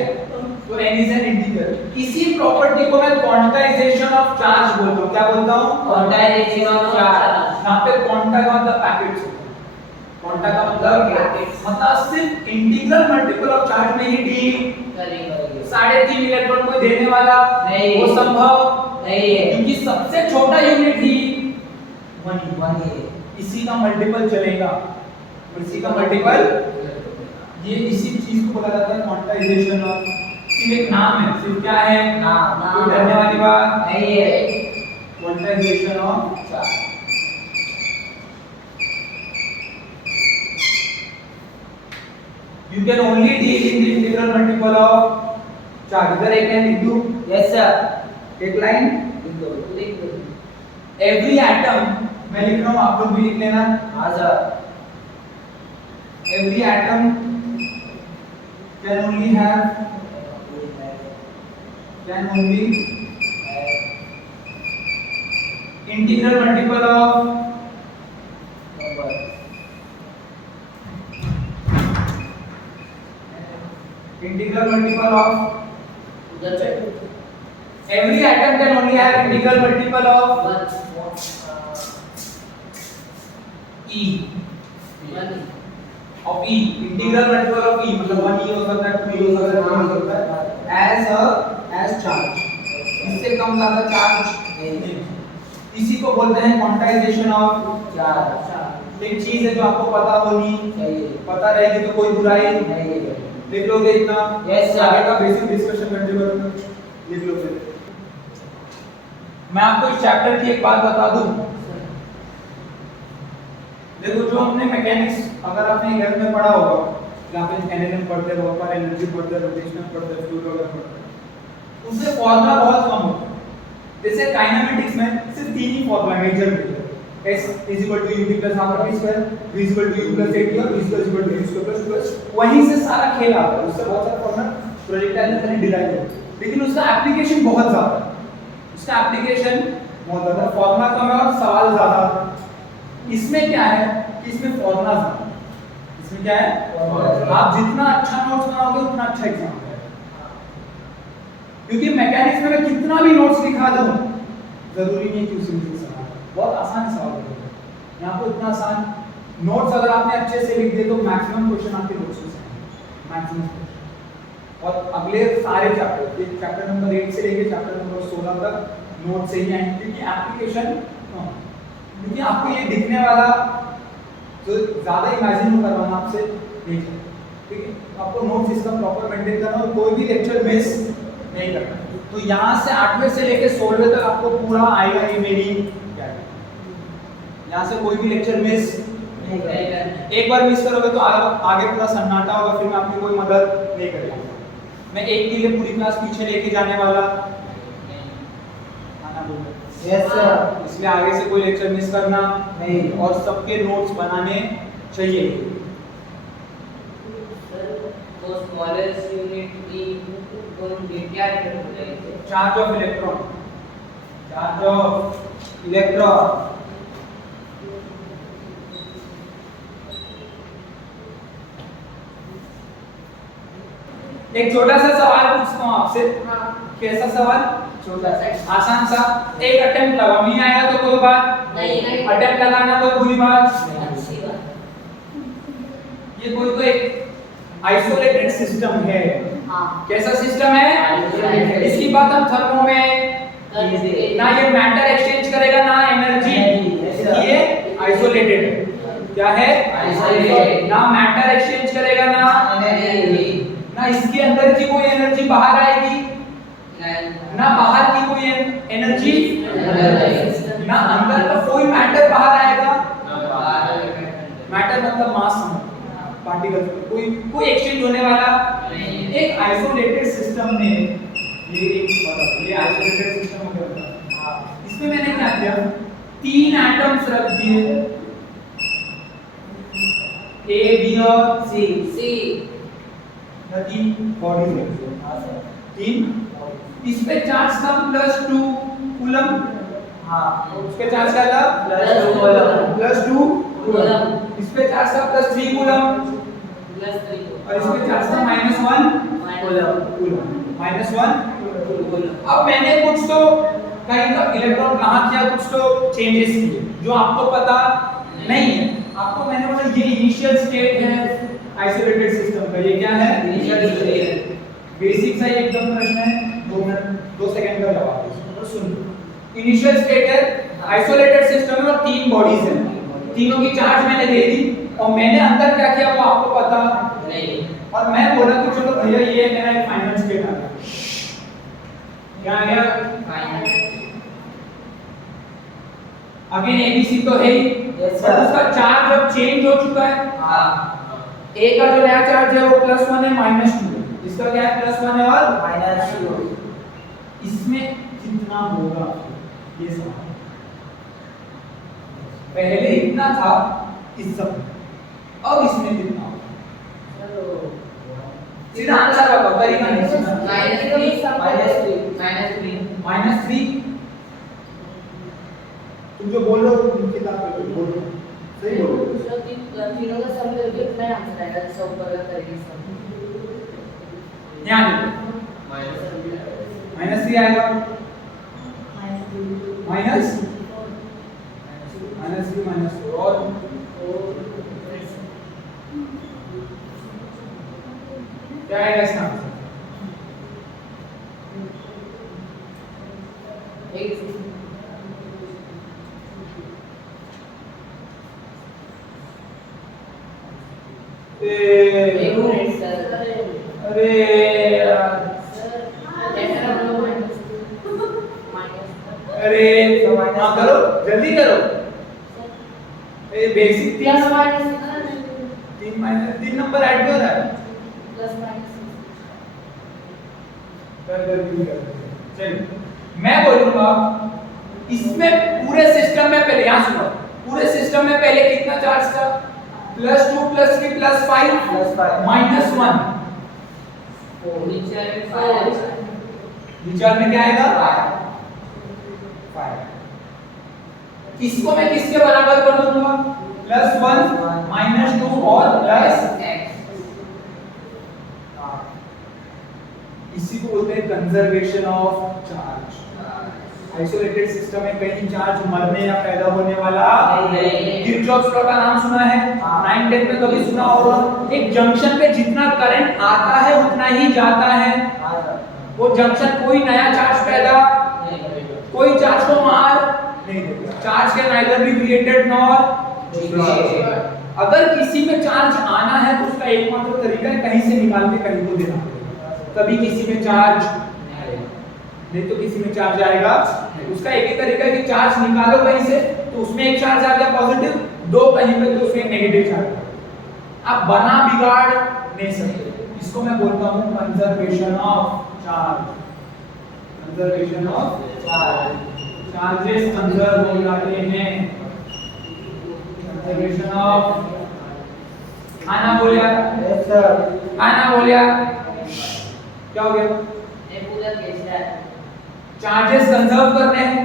तो n is an integer, इसी प्रॉपर्टी को मैं क्वांटाइजेशन ऑफ चार्ज बोलता हूं। क्या बोलता हूं? Quantization of charge. यहां पे क्वांटा का मतलब पैकेट्स होता है, क्वांटा का मतलब पैकेट्स, मतलब सिर्फ इंटीग्रल मल्टीपल ऑफ चार्ज में ही डील करेंगे। 3.5 इलेक्ट्रॉन को देने वाला नहीं, वो संभव नहीं है क्योंकि सबसे छोटा यूनिट ही 1 है। इसी का मल्टीपल चलेगा और इसी का मल्टीपल, ये इसी चीज को बोला जाता है क्वांटाइजेशन ऑफ, सिर्फ एक नाम है, सिर्फ क्या है नाम, कोई डरने वाली बात नहीं है। Quantization of charge you can only deal in the integral multiple of charge। इधर एक लाइन लिख दूं, यस सर एक लाइन every atom, मैं लिख रहा हूं आप लोग भी लिख लेना। हाँ sir every atom can only integral multiple of every atom can only have integral multiple of e of e, integral multiple of e मतलब 1e हो सकता है, 2e हो सकता है, 3e हो सकता है as charge, इससे कम ज्यादा चार्ज नहीं। इसी को बोलते हैं क्वांटाइजेशन ऑफ चार्ज। एक चीज है जो आपको पता होनी चाहिए, पता रहेगी तो कोई बुराई नहीं है। लिख लोगे इतना, यस सर। आगे का बेसिक डिस्कशन कंटिन्यू करूंगा, लिख लोगे। मैं आपको इस चैप्टर की एक बात बता दूं, देखो जो हमने मैकेनिक्स अगर आपने 11 में पढ़ा होगा, जहाँ पे एनएलएम पढ़ते हैं, बहुत सारे एनर्जी पढ़ते हैं, रोटेशनल पढ़ते हैं, फ्लूइड वगैरह पढ़ते हैं, उससे फॉर्मूला बहुत कम होता है। जैसे काइनेमेटिक्स में सिर्फ 3 ही फॉर्मूला मेजर होते हैं, S = UV + r², V = U + AT और V = U² + 2s, वहीं से सारा खेल आता है। उससे बहुत सारा फॉर्मूला प्रोजेक्टाइल में खाली डिराइव होता है, लेकिन उसका एप्लीकेशन बहुत ज्यादा है, उसका एप्लीकेशन बहुत ज्यादा, फॉर्मूला कम है और सवाल ज्यादा। इसमें क्या है कि इसमें फॉर्मूला ज्यादा है, इसमें क्या है आप जितना अच्छा नोट्स बनाओगे उतना अच्छा एग्जाम होगा। क्योंकि मैकेनिक्स में मैं कितना भी नोट्स दिखा दूं जरूरी नहीं कि उसी में सवाल बहुत आसान सवाल होगा। यहाँ पे इतना आसान नोट्स अगर आपने अच्छे से लिख दिए तो मैक्सिमम क्वेश्चन आपके नोट्स में से मैक्सिमम क्वेश्चन, और अगले सारे चैप्टर नंबर 8 से लेके चैप्टर नंबर 16 तक नोट से ही आएंगे, क्योंकि एप्लीकेशन क्योंकि आपको ये दिखने वाला जो ज्यादा इमेजिन करवाना आपसे नहीं है, ठीक है। आपको नोट्स इसका प्रॉपर मेंटेन करना और कोई भी लेक्चर मिस नहीं करना। तो यहाँ से 8वें से लेके 16वें तक आपको पूरा आएगा ये मेरी यहाँ से कोई भी लेक्चर मिस नहीं करेगा। एक बार मिस करोगे तो आगे पूरा सन्नाटा होगा, फिर मैं आपकी कोई मदद नहीं करेगा। मैं एक के लिए पूरी क्लास पीछे लेके जाने वाला आना बोलो। Yes sir. इसलिए आगे से कोई लेक्चर मिस करना नहीं। और सबके नोट्स बनाने चाहिए। तो स्मॉलेस्ट यूनिट की क्या है? Charge of electron, charge of electron. एक छोटा सा सवाल पूछता हूँ आपसे। कैसा सवाल? छोटा सा। आसान सा। एक अटेम्प्ट लगा, नहीं आया तो कोई बात नहीं। अटेम्प्ट लगाना कोई बुरी बात। अच्छी बात। ये कोई तो एक आइसोलेटेड सिस्टम है। हाँ। कैसा सिस्टम है? Isolated। इसकी बात हम थर्मो में ना ये मैटर एक्सचेंज करेगा ना एनर्जी। ये आइसोलेटेड है। क्या है? Isolated। ना मैटर एक्सचेंज करेगा ना इसके अंदर की कोई एनर्जी बाहर आएगी, ना बाहर की कोई एनर्जी, ना अंदर का कोई मैटर बाहर आएगा। मैटर मतलब मास, पार्टिकल, कोई एक्सचेंज होने वाला नहीं। एक आइसोलेटेड सिस्टम में ये आइसोलेटेड सिस्टम हो गया। इसमें मैंने क्या किया, 3 एटम्स रख दिए, ए बी और सी। तीन बॉडीज रख दिए, 3। इस पे चार्ज था +2 कूलम। उस पे चार्ज क्या था? +2 कूलम। इस पे चार्ज था +3 कूलम और इस पे चार्ज था -1 कूलम। -1। अब मैंने कुछ तो कहीं का इलेक्ट्रॉन कहाँ किया, कुछ तो चेंजेस किए जो आपको पता नहीं है। आपको मैंने बोला ये इनिशियल स्टेट है आइसोलेटेड सिस्टम का। ये क्या है? Initial state. बेसिक सा एकदम प्रश्न है, 2 सेकंड का जवाब है। सुन, इनिशियल स्टेट है, आइसोलेटेड सिस्टम है और 3 बॉडीज हैं। तीनों की चार्ज मैंने दे दी और मैंने अंदर क्या किया वो आपको पता नहीं। और मैं बोला कि चलो भैया ये मेरा एक फाइनल स्टेट आ गया। क्या आ गया? अगेन एबीसी तो है ही, Yes, और उसका चार्ज अब चेंज हो चुका है। ए का जो नया चार्ज है वो +1 है, -2 है। इसका क्या है? +1 है और -2। इसमें कितना होगा ये सवाल। पहले इतना था इस सब, अब इसमें कितना होगा? सीधा आंसर बताओ, तरीका नहीं सीधा। -3। तुम जो बोल रहे हो तुम किताब पे बोल रहे हो, सही बोल रहे हो। तीनों का सम करके उतना ही आंसर आएगा, जैसे ऊपर का करेंगे सब। ध्यान दो, -3 आएगा, -3 और क्या आएगा इसका आंसर? अरे अरे हाँ करो, जल्दी करो। ये बेसिक 3 नंबर ऐड क्यों रहा है? चलिए मैं बोलूंगा इसमें पूरे सिस्टम में पहले, यहाँ सुनो, पूरे सिस्टम में पहले कितना चार्ज था? +2 +3 +5 -1। विचार में क्या आएगा? 5। इसको मैं किसके बराबर कर दूंगा? +1 -2 और +x। इसी को बोलते हैं conservation of charge. Isolated system में कहीं चार्ज मरने या पैदा होने वाला नहीं। किरचॉफ्स लॉ का नाम सुना है? 9 10 में कभी सुना होगा। एक जंक्शन पे जितना करंट आता है उतना ही जाता है। वो जंक्शन कोई नया चार्ज पैदा, कोई चार्ज को मार नहीं देता। Charge can neither be created nor destroyed. अगर किसी में चार्ज आना है तो उसका एकमात्र तरीका है कहीं से निकाल के कहीं को देना। कभी किसी में चार्ज नहीं तो किसी में चार्ज आएगा उसका एक ही तरीका है कि चार्ज निकालो कहीं से तो उसमें एक चार्ज आ गया पॉजिटिव, दो कहीं पे तो उसमें नेगेटिव चार्ज। आप बना बिगाड़ नहीं सकते, इसको मैं बोलता हूँ conservation of charge. Conservation of charge, charges conserve हो जाते हैं। कंजर्वेशन ऑफ, आना बोलिया, यस सर, आना बोलिया, क्या हो गया? ये पूरा कैसा है? चार्जेस कंजर्व करने हैं।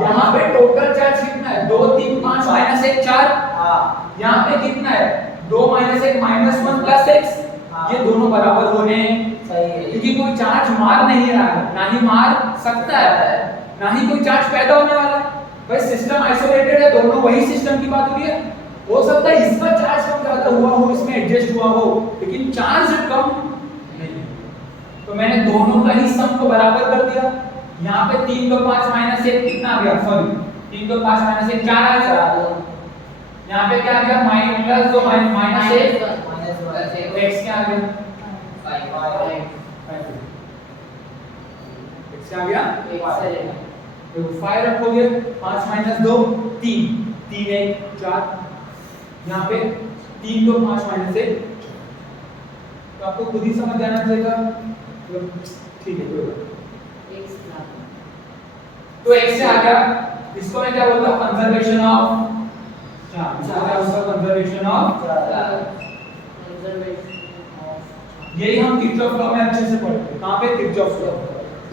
यहाँ पे टोटल चार्ज कितना है? 2 3 5 माइनस 1 4। हाँ यहाँ पे कितना है? 2 माइनस 1 माइनस 1 प्लस x। ये दोनों बराबर होने हैं सही है, क्योंकि कोई चार्ज मार नहीं रहा है, ना ही मार सकता है, ना ही कोई चार्ज पैदा होने वाला है। भाई सिस्टम आइसोलेटेड है, दोनों वही सिस्टम की बात हो रही है। हो सकता है इसका चार्ज कम ज्यादा हुआ हो, इसमें एडजस्ट हुआ हो, लेकिन चार्ज कम नहीं। तो मैंने दोनों का ही सम को बराबर कर दिया। यहाँ पे 3 2 5 माइनस 1 कितना आ गया? सॉरी 3 2 5 माइनस 1 4 आ गया। यहाँ पे क्या आ गया? Minus plus 2 minus 1 minus one, x क्या आ गया? 5 x क्या आ गया? एक्सेलेंट। देखो 5 रखोगे, 5 माइनस 2 3 3 1 4। यहाँ पे 3 2 5 माइनस 1, तो आपको खुद ही समझ जाना चाहिए। ठीक है, कोई बात नहीं। एक्स ना तो x से आ गया, इसको मैं क्या बोलता हूँ? Conservation of charge. इसको क्या बोलता हूँ? Conservation of. कंजर्वेशन ऑफ यही हम किरचॉफ लॉ में अच्छे से पढ़ते हैं। कहाँ पे? Kirchhoff law.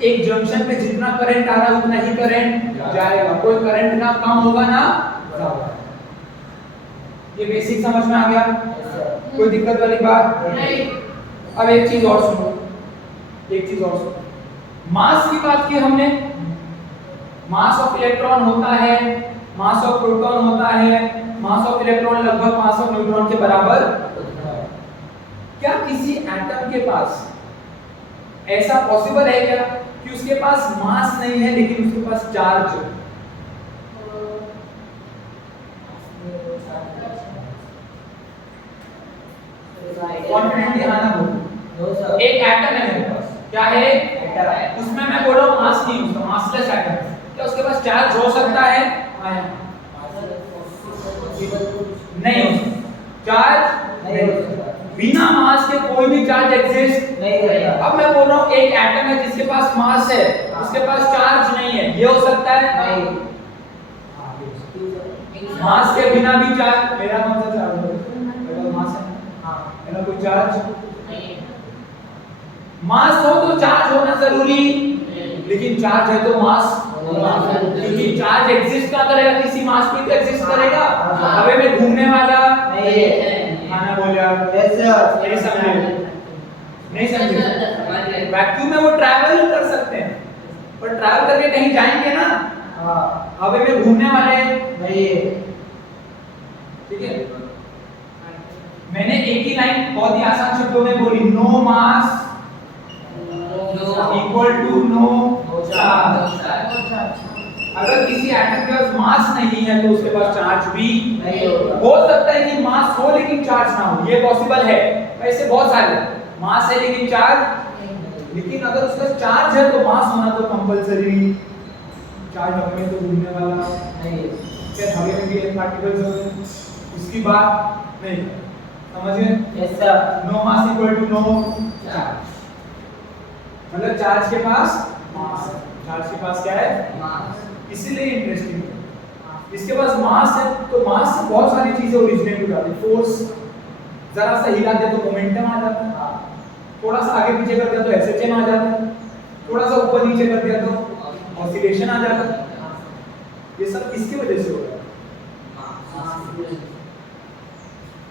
एक जंक्शन पे जितना करंट आ रहा है उतना ही करंट जाएगा, कोई करंट ना कम होगा ना ज्यादा। ये बेसिक समझ में आ गया? कोई दिक्कत वाली बात नहीं। अब एक चीज और सुनो, एक चीज और सुनो। मास की बात की हमने, मास ऑफ इलेक्ट्रॉन होता है, मास ऑफ प्रोटॉन होता है, मास ऑफ इलेक्ट्रॉन लगभग मास ऑफ न्यूट्रॉन के बराबर होता है। क्या किसी एटम के पास ऐसा पॉसिबल है क्या कि उसके पास मास नहीं है लेकिन उसके पास चार्ज है? कॉन्फिडेंटली आना बोलो। नो सर, एक एटम है मेरे पास, क्या है? एटम है, उसमें मैं बोल रहा हूँ मास नहीं, उसका मासलेस एटम है। क्या उसके पास चार्ज हो सकता है? नहीं हो सकता। चार्ज नहीं हो सकता, बिना मास के कोई भी चार्ज एग्जिस्ट नहीं होता, अब मैं बोल रहा हूँ एक एटम है जिसके पास मास है, उसके पास चार्ज नहीं है, ये हो सकता है? नहीं, मास के बिना भी चार्ज, मेरा कौन सा चार्ज है? मेरा तो मास है, हाँ, मेरा कोई चार्ज। नहीं। मास हो तो चार्ज होना जरूरी, लेकिन चार्ज है तो मास क्योंकि चार्ज एग्जिस्ट क्या करेगा? किसी मास पे तो एग्जिस्ट करेगा। हवा में घूमने वाला नहीं है, खाना बोलिया यस सर, नहीं समझे? नहीं समझे? वैक्यूम में वो ट्रैवल कर सकते हैं, पर ट्रैवल करके कहीं जाएंगे ना, हाँ, हवा में घूमने वाले नहीं है, ठीक है। मैंने एक ही लाइन बहुत ही आसान शब्दों में बोली, no mass equal to no charge. अगर किसी एटम के पास मास नहीं है तो उसके पास चार्ज भी नहीं होगा, हो सकता है कि मास हो लेकिन चार्ज ना हो, ये पॉसिबल है। ऐसे बहुत सारे मास है लेकिन चार्ज, लेकिन अगर उसका चार्ज है तो मास होना तो कंपलसरी। चार्ज हवा में तो घूमने वाला नहीं है, क्या हवा में भी पार्टिकल्स होते हैं, उसकी बात नहीं। समझिए? Yes sir, no mass equal to no charge, मतलब चार्ज के पास मास है, चार्ज के पास क्या है? इसीलिए इंटरेस्टिंग है। इसके पास मास है तो मास से बहुत सारी चीजें ओरिजिनेट हो जाती है। फोर्स जरा सा हिला दे तो मोमेंटम आ जाता है, थोड़ा सा आगे पीछे कर दिया तो एसएचएम आ जाता है, थोड़ा सा ऊपर नीचे कर दिया तो ऑसिलेशन आ जाता है। ये सब इसकी वजह से हो रहा है।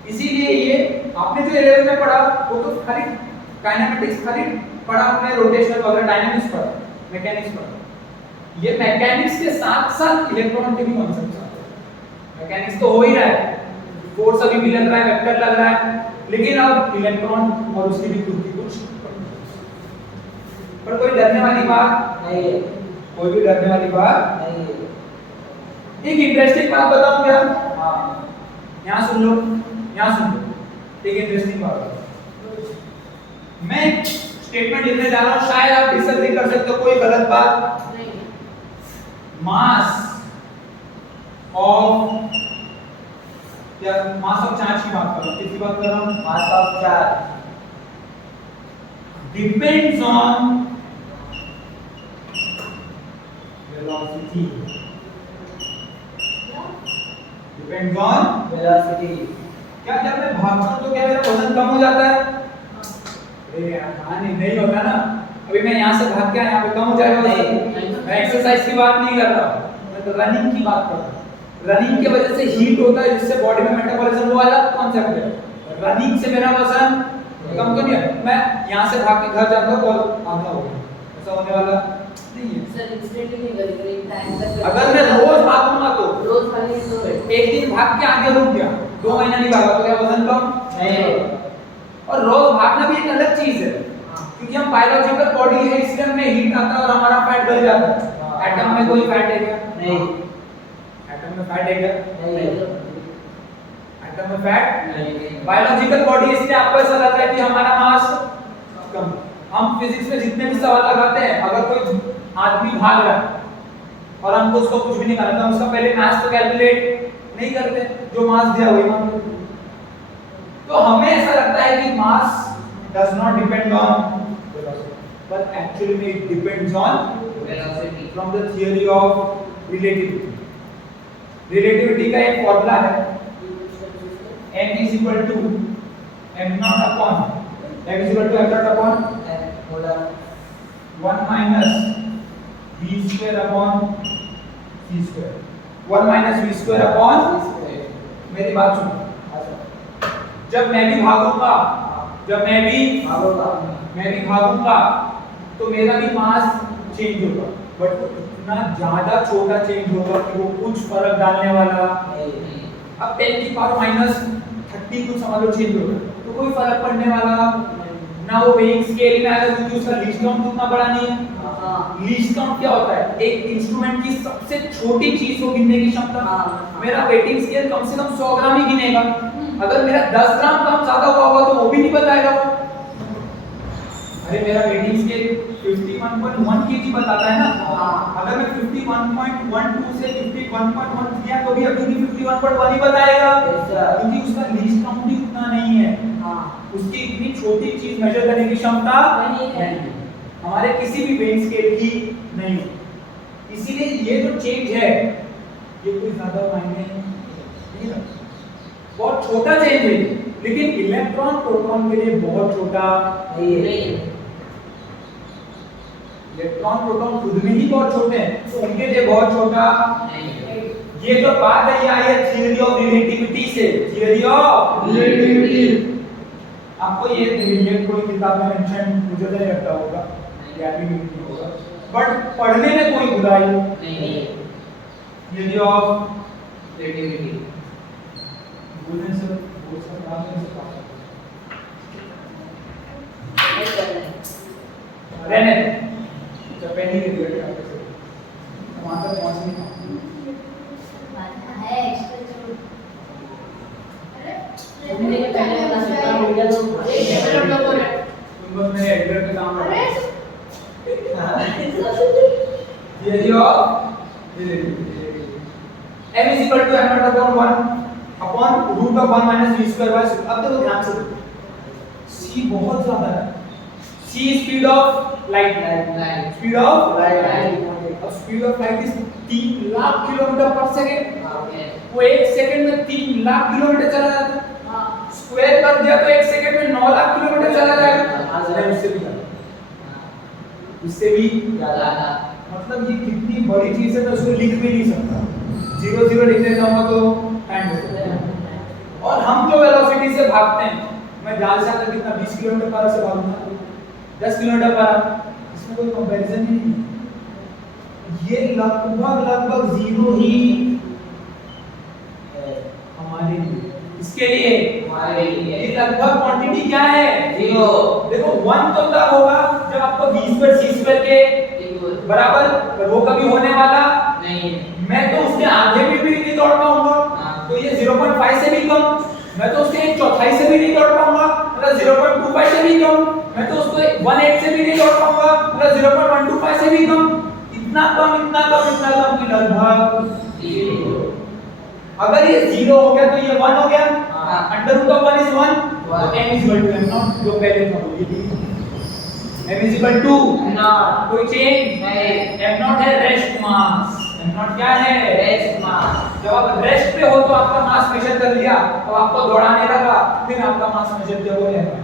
इसीलिए ये आपने जो 11 में पढ़ा वो तो खाली काइनेमेटिक्स खाली पढ़ा, आपने रोटेशनल वगैरह डायनामिक्स पढ़ा, मैकेनिक्स पढ़ा। ये मैकेनिक्स के साथ साथ इलेक्ट्रॉन के भी कॉन्सेप्ट्स आते हैं। मैकेनिक्स तो हो ही रहा है, फोर्स अभी भी लग रहा है, वेक्टर लग रहा है, लेकिन अब इलेक्ट्रॉन और उसकी भी खुद की कुछ। पर कोई डरने वाली बात नहीं है, कोई भी डरने वाली बात नहीं है, एक इंटरेस्टिंग बात बताऊं क्या? हाँ, यहाँ सुन लो, यहाँ सुन लो, एक इंटरेस्टिंग बात। मैं स्टेटमेंट लिखने जा रहा हूँ, शायद आप डिसएग्री कर सकते हो, कोई गलत बात मास ऑफ या मास ऑफ चार्ज की बात कर रहा हूं, किसकी बात कर रहा हूं? Mass of charge depends on velocity, depends on velocity. क्या जब मैं भागता हूं तो क्या मेरा वजन कम हो जाता है? अरे यार हाँ नहीं होता ना। अभी मैं यहाँ से भाग के आया, यहाँ पे कम हो जाएगा वजन। मैं एक्सरसाइज की बात नहीं कर रहा, मैं तो रनिंग की बात कर रहा हूँ। रनिंग की वजह से हीट होता है जिससे बॉडी में मेटाबॉलिज्म, वो अलग कॉन्सेप्ट है। रनिंग से मेरा वजन कम तो नहीं है, मैं यहाँ से भाग के घर जाता हूँ और आधा हो गया, ऐसा होने वाला नहीं है। सर इंस्टेंटली नहीं करेंगे, एक टाइम तक अगर मैं रोज भागूंगा तो रोज खाली तो एक दिन भाग के आगे रुक गया, 2 महीना नहीं भागा तो क्या वजन कम नहीं होगा। और रोज भागना भी एक अलग चीज है, क्योंकि हम बायोलॉजिकल बॉडी है, इसलिए हमें हीट आता है और हमारा फैट बढ़ जाता है। एटम में कोई फैट है क्या? नहीं। एटम में फैट है क्या? नहीं। एटम में फैट नहीं। बायोलॉजिकल बॉडी, इसलिए आपको ऐसा लग रहा है कि हमारा मास कम। हम फिजिक्स में जितने भी सवाल लगाते हैं, अगर कोई आदमी भाग रहा है और हमको उसको कुछ भी नहीं करना, तो हम उसका पहले मास तो कैलकुलेट नहीं करते, जो मास दिया वही मान लेते। तो हमें ऐसा लगता है कि मास does not depend on velocity, but actually it depends on velocity. from the theory of relativity. Relativity का एक फॉर्मूला है, m is equal to m naught upon m is equal to m naught upon 1 minus v square upon c square, 1 minus v square upon। मेरी बात सुनो, जब मैं भी भागूंगा तो मेरा भी मास चेंज होगा, बट वो इतना ज्यादा छोटा चेंज होगा कि वो कुछ फर्क डालने वाला नहीं। अब 10 की पावर माइनस 30 कुछ समझ लो चेंज होगा, तो कोई फर्क पड़ने वाला ना। वो वेइंग स्केल में आएगा क्योंकि उसका लीस्ट काउंट उतना बड़ा नहीं है। लीस्ट काउंट क्या होता है? एक इंस्ट्रूमेंट की सबसे छोटी चीज को गिनने की क्षमता। मेरा वेटिंग स्केल कम से कम 100 ग्राम ही गिनेगा, अगर मेरा 10 ग्राम कम ज्यादा हुआ होगा तो वो भी नहीं बताएगा वो। अरे मेरा वेटिंग स्केल 51.1 kg बताता है ना, अगर मैं 51.12 से 51.1 किया तो भी अभी भी 51.1 ही बताएगा, क्योंकि उसका लीस्ट काउंट ही उतना नहीं है। उसकी इतनी छोटी चीज मेजर करने की क्षमता नहीं है। हमारे किसी भी वेइंग स्केल की नहीं होती। इसीलिए ये जो चेंज है ये कोई ज्यादा मायने नहीं रखता, बहुत छोटा चेंज है, लेकिन इलेक्ट्रॉन प्रोटॉन के लिए बहुत छोटा नहीं। इलेक्ट्रॉन प्रोटॉन खुद में ही बहुत छोटे हैं, तो उनके लिए बहुत छोटा नहीं। ये जो बात है ये आई है थ्योरी ऑफ रिलेटिविटी से। थ्योरी ऑफ रिलेटिविटी आपको ये कोई किताब में मेंशन मुझे नहीं लगता होगा, या भी नहीं होगा, बट पढ़ने में कोई बुराई नहीं। Theory of relativity. बोलने से वो सब नाम नहीं सकता रहने जब पहले के रिलेटेड आपके से वहां तक पहुंच नहीं है एक्स्ट्रा जो तुमने के पहले वाला सिक्का हो गया तो एक डेवलप हो रहा है। तुम बस मेरे एडिटर पे काम करो। Theory of relativity m is equal to m naught upon 1 upon root of 1 minus v square by। अब देखो ध्यान से, c बहुत ज्यादा है, c speed of light, speed of light. अब speed of light is 3 lakh kilometre per second. वो 1 सेकंड में 3 लाख किलोमीटर चला जाता है, स्क्वायर कर दिया तो 1 सेकंड में 9 लाख किलोमीटर चला जाएगा। उससे भी ज्यादा। मतलब ये कितनी बड़ी चीज है, मैं उसको लिख भी नहीं सकता। 0 0 लिखने जाऊंगा तो टाइम हो जाएगा। और हम जो वेलोसिटी से भागते हैं, मैं ज्यादा से ज्यादा कितना 20 किलोमीटर पर आवर से भागूंगा, 10 किलोमीटर पर आवर, इसमें कोई कंपैरिजन ही नहीं है। ये लगभग जीरो ही हमारे लिए, इसके लिए हमारे लिए ये लगभग क्वांटिटी क्या है? 0। देखो 1 तो तब होगा जब आपको v स्क्वायर c स्क्वायर के बराबर वो कभी होने वाला नहीं। मैं तो उसके आधे भी नहीं दौड़ पाऊंगा, तो ये 0.5 से भी कम, मैं तो उसके 1/4 से भी नहीं दौड़ पाऊंगा, मतलब 0.25 से भी कम, मैं तो उसको 1/8 से भी नहीं दौड़ पाऊंगा, मतलब 0.125 से भी कम। इतना कम कि लगभग 0 अगर ये 0 हो गया तो ये 1 हो गया हाँ। अंडर रूट ऑफ 1 इज 1 तो one. m is equal to m not जो पहले था वो ये थी m is equal to not कोई चेंज नहीं m नॉट है रेस्ट मास m नॉट क्या है रेस्ट मास जब आप रेस्ट पे हो तो आपका मास मेजर कर लिया तो आपको दौड़ाने लगा फिर आपका मास मेजर किया वो रहेगा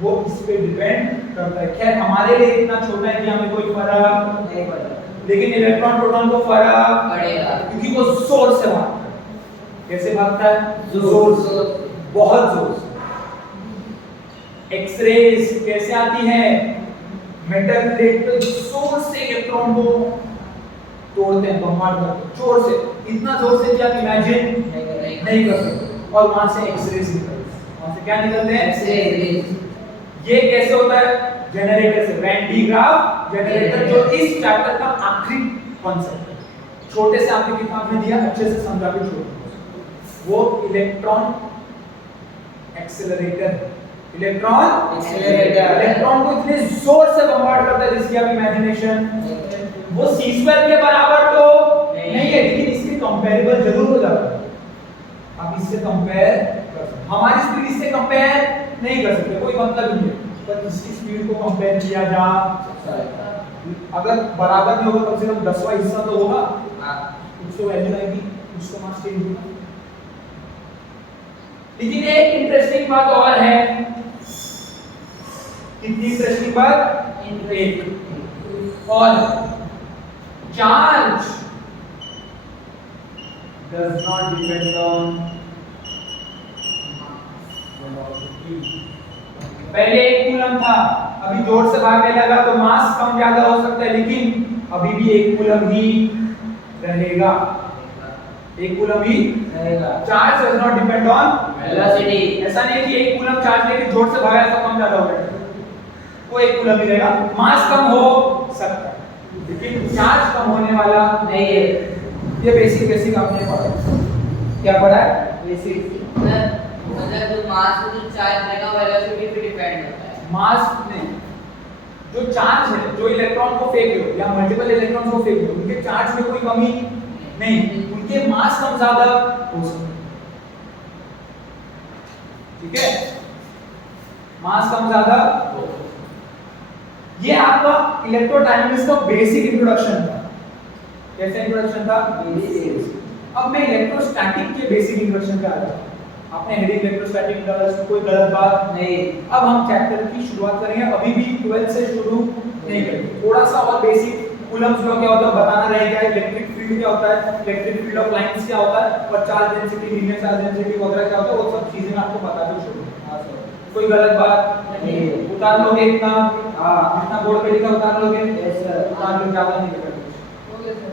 वो इस पे डिपेंड करता है खैर हमारे लिए इतना छोटा है कि हमें कोई फर्क नहीं पड़ता। लेकिन इलेक्ट्रॉन प्रोटॉन को फर्क पड़ेगा क्योंकि वो जोर से भागता है कैसे भागता है जोर से बहुत जोर से एक्सरेज कैसे आती है मेटल प्लेट पे जोर से इलेक्ट्रॉन को तोड़ते हैं बमबार्ड करते हैं जोर से इतना जोर से कि आप इमेजिन नहीं कर सकते और वहां से एक्सरेज निकलते हैं वहां से क्या निकलते हैं एक्सरेज ये कैसे होता है जनरेटर से वैन डी ग्राफ जनरेटर जो इस चैप्टर का आखिरी कॉन्सेप्ट है छोटे से आपने किताब में दिया अच्छे से समझा के छोड़ वो electron accelerator electron accelerator. Electron को इतने जोर से बमबार्ड करता है जिसकी आप इमेजिनेशन वो c² के बराबर तो नहीं है लेकिन इसके कंपैरेबल जरूर हो जाता है आप इससे कंपेयर कर सकते हैं हमारी स्पीड इससे कंपेयर नहीं कर सकते कोई मतलब नहीं है पर इसकी स्पीड को कंपेयर किया जा अगर बराबर नहीं होगा कम से कम 10वां हिस्सा तो होगा कुछ तो वैल्यू आएगी कुछ तो मास चेंज होगा लेकिन एक इंटरेस्टिंग बात और है कितनी इंटरेस्टिंग बात एक और charge does not depend on velocity पहले 1 कूलम था अभी जोर से भागने लगा तो मास कम ज्यादा हो सकता है लेकिन अभी भी 1 कूलम ही रहेगा 1 कूलम ही रहेगा। Charge does not depend on velocity ऐसा नहीं है कि 1 कूलम चार्ज लेके जोर से भागा तो कम ज्यादा हो जाएगा वो 1 कूलम ही रहेगा मास कम हो सकता है लेकिन चार्ज कम होने वाला नहीं है। ये बेसिक आपने पढ़ा क्या पढ़ा है बेसिक मतलब जो मास को जो चार्ज रहेगा वेलोसिटी पे डिपेंड होता है मास नहीं जो चार्ज है जो इलेक्ट्रॉन को फेंक रहे हो या मल्टीपल इलेक्ट्रॉन को फेंक रहे हो उनके चार्ज में कोई कमी नहीं उनके मास कम ज्यादा हो सकते हैं ठीक है मास कम ज्यादा ये आपका इलेक्ट्रोडायनामिक्स का बेसिक इंट्रोडक्शन था कैसे इंट्रोडक्शन था अब मैं इलेक्ट्रोस्टैटिक के बेसिक इंट्रोडक्शन पे आ जाता हूं आपने हेडिंग इलेक्ट्रोस्टैटिक डाला इसमें कोई गलत बात नहीं। अब हम चैप्टर की शुरुआत करेंगे अभी भी 12 से शुरू नहीं करेंगे थोड़ा सा और बेसिक कूलम्स लॉ क्या होता है बताना रहेगा इलेक्ट्रिक फील्ड क्या होता है इलेक्ट्रिक फील्ड ऑफ लाइंस क्या होता है और charge density linear charge density वगैरह क्या होता है वो सब चीजें मैं आपको बता दूं शुरू हां सर कोई गलत बात नहीं। उतार लोगे इतना हां इतना बोर्ड पे लिखा उतार लोगे यस सर। उतार लो ज्यादा नहीं लिखा ओके सर